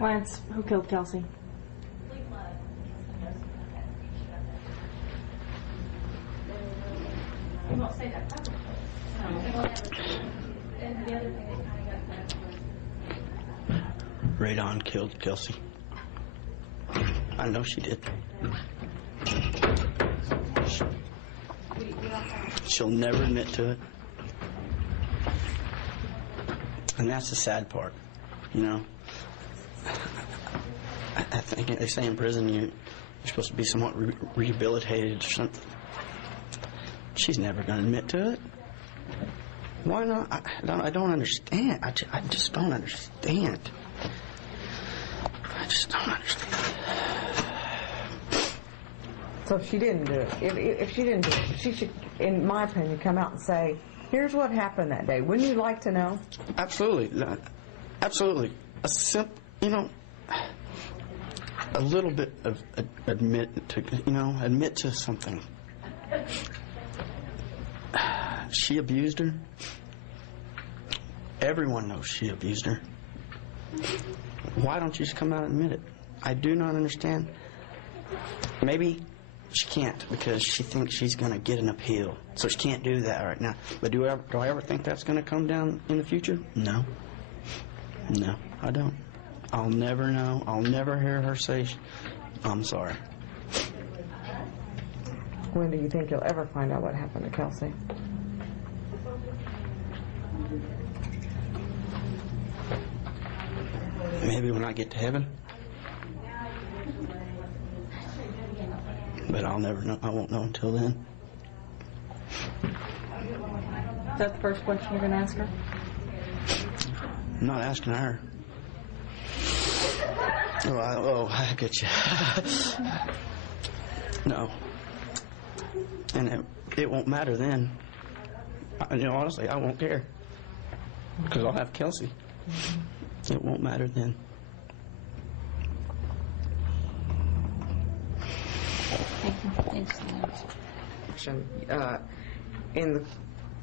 Lance, who killed Kelsey? You won't say that publicly. And the other thing that kind of got Raye killed Kelsey. I know she did. She'll never admit to it. And that's the sad part, you know. I think they say in prison you're supposed to be somewhat rehabilitated or something. She's never going to admit to it. Why not? I don't understand. I just don't understand. I just don't understand. So if she didn't do it, if she didn't do it, she should, in my opinion, come out and say, here's what happened that day. Wouldn't you like to know? Absolutely. Absolutely. You know, a little bit of admit to something. She abused her. Everyone knows she abused her. Why don't you just come out and admit it? I do not understand. Maybe she can't because she thinks she's going to get an appeal. So she can't do that right now. But do I ever think that's going to come down in the future? No. No, I don't. I'll never know. I'll never hear her say, I'm sorry. When do you think you'll ever find out what happened to Kelsey? Maybe when I get to heaven. But I'll never know. I won't know until then. Is that the first question you're going to ask her? I'm not asking her. I get you. No. And it won't matter then. Honestly, I won't care. Because I'll have Kelsey. It won't matter then. In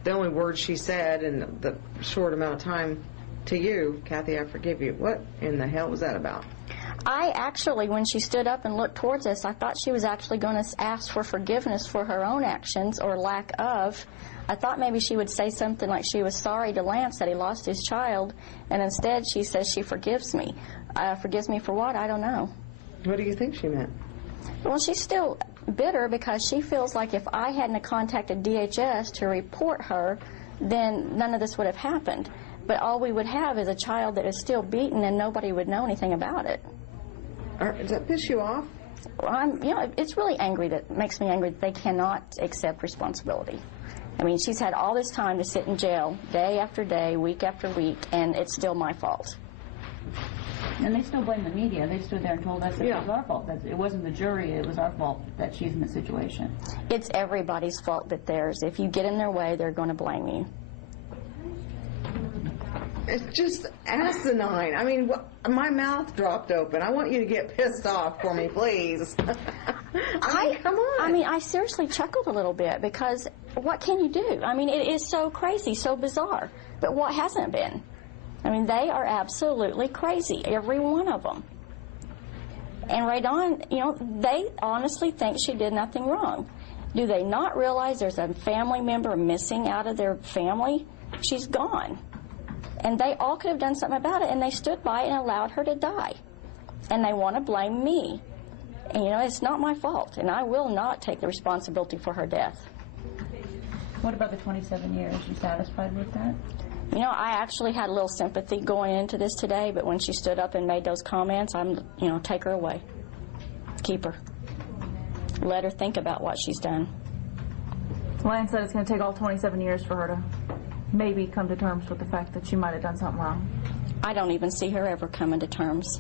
the only words she said in the short amount of time to you, Kathie, I forgive you. What in the hell was that about? I actually, when she stood up and looked towards us, I thought she was actually going to ask for forgiveness for her own actions or lack of. I thought maybe she would say something like she was sorry to Lance that he lost his child, and instead she says she forgives me. Forgives me for what? I don't know. What do you think she meant? Well, she's still bitter because she feels like if I hadn't contacted DHS to report her, then none of this would have happened. But all we would have is a child that is still beaten and nobody would know anything about it. Does that piss you off? It's really angry. That makes me angry that they cannot accept responsibility. I mean, she's had all this time to sit in jail day after day, week after week, and it's still my fault. And they still blame the media. They stood there and told us that it was our fault. That it wasn't the jury, it was our fault that she's in the situation. It's everybody's fault but theirs. If you get in their way, they're going to blame you. It's just asinine. I mean, my mouth dropped open. I want you to get pissed off for me, please. I mean, come on. I mean, I seriously chuckled a little bit because what can you do? I mean, it is so crazy, so bizarre. But what hasn't been? I mean, they are absolutely crazy, every one of them. And Raye, they honestly think she did nothing wrong. Do they not realize there's a family member missing out of their family? She's gone. And they all could have done something about it, and they stood by and allowed her to die. And they want to blame me. And, it's not my fault, and I will not take the responsibility for her death. What about the 27 years? You satisfied with that? I actually had a little sympathy going into this today, but when she stood up and made those comments, take her away. Keep her. Let her think about what she's done. Lance said it's going to take all 27 years for her to maybe come to terms with the fact that she might have done something wrong. I don't even see her ever coming to terms.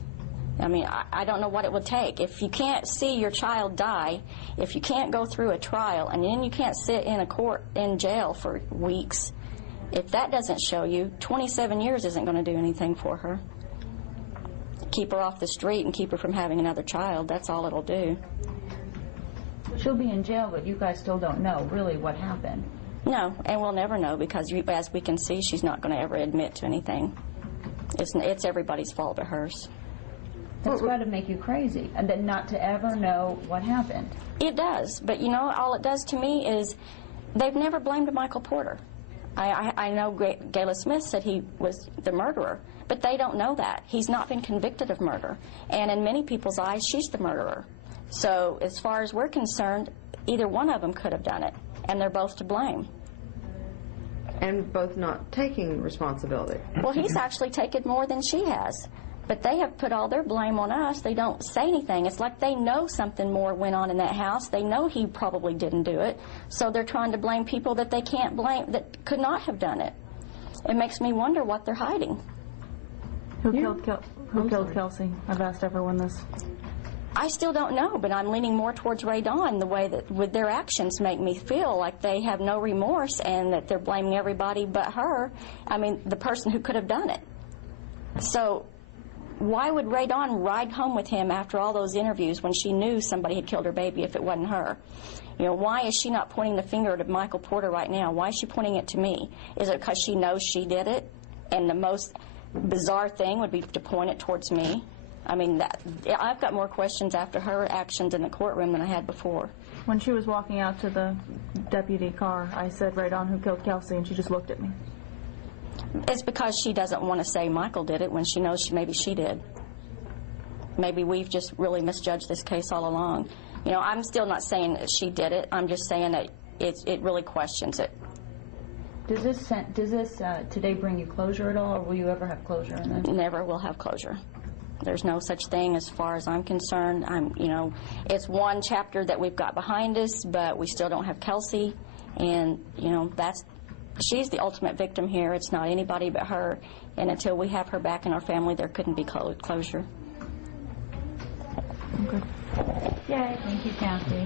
I mean, I don't know what it would take. If you can't see your child die, if you can't go through a trial, and then you can't sit in a court in jail for weeks, if that doesn't show you, 27 years isn't going to do anything for her. Keep her off the street and keep her from having another child. That's all it'll do. She'll be in jail, but you guys still don't know really what happened. No, and we'll never know because, as we can see, she's not going to ever admit to anything. It's everybody's fault but hers. That's got to make you crazy, and then not to ever know what happened. It does, but you know, all it does to me is they've never blamed Michael Porter. I know Gayla Smith said he was the murderer, but they don't know that. He's not been convicted of murder, and in many people's eyes, she's the murderer. So as far as we're concerned, either one of them could have done it, and they're both to blame. And both not taking responsibility. Well, he's actually taken more than she has. But they have put all their blame on us. They don't say anything. It's like they know something more went on in that house. They know he probably didn't do it. So they're trying to blame people that they can't blame, that could not have done it. It makes me wonder what they're hiding. Who killed Kelsey? I've asked everyone this. I still don't know, but I'm leaning more towards Raye Dawn, the way that with their actions make me feel like they have no remorse and that they're blaming everybody but her. I mean, the person who could have done it. So why would Raye Dawn ride home with him after all those interviews when she knew somebody had killed her baby if it wasn't her? You know, why is she not pointing the finger at Michael Porter right now? Why is she pointing it to me? Is it because she knows she did it? And the most bizarre thing would be to point it towards me. I mean, I've got more questions after her actions in the courtroom than I had before. When she was walking out to the deputy car, I said, "Raye Dawn, who killed Kelsey?" and she just looked at me. It's because she doesn't want to say Michael did it when she knows maybe she did. Maybe we've just really misjudged this case all along. You know, I'm still not saying that she did it. I'm just saying that it really questions it. Does this today bring you closure at all, or will you ever have closure in this? Never will have closure. There's no such thing as far as I'm concerned. You know, it's one chapter that we've got behind us, but we still don't have Kelsey, and you know, she's the ultimate victim here. It's not anybody but her, and until we have her back in our family, there couldn't be closure. Okay. Yay. Thank you, Kathie.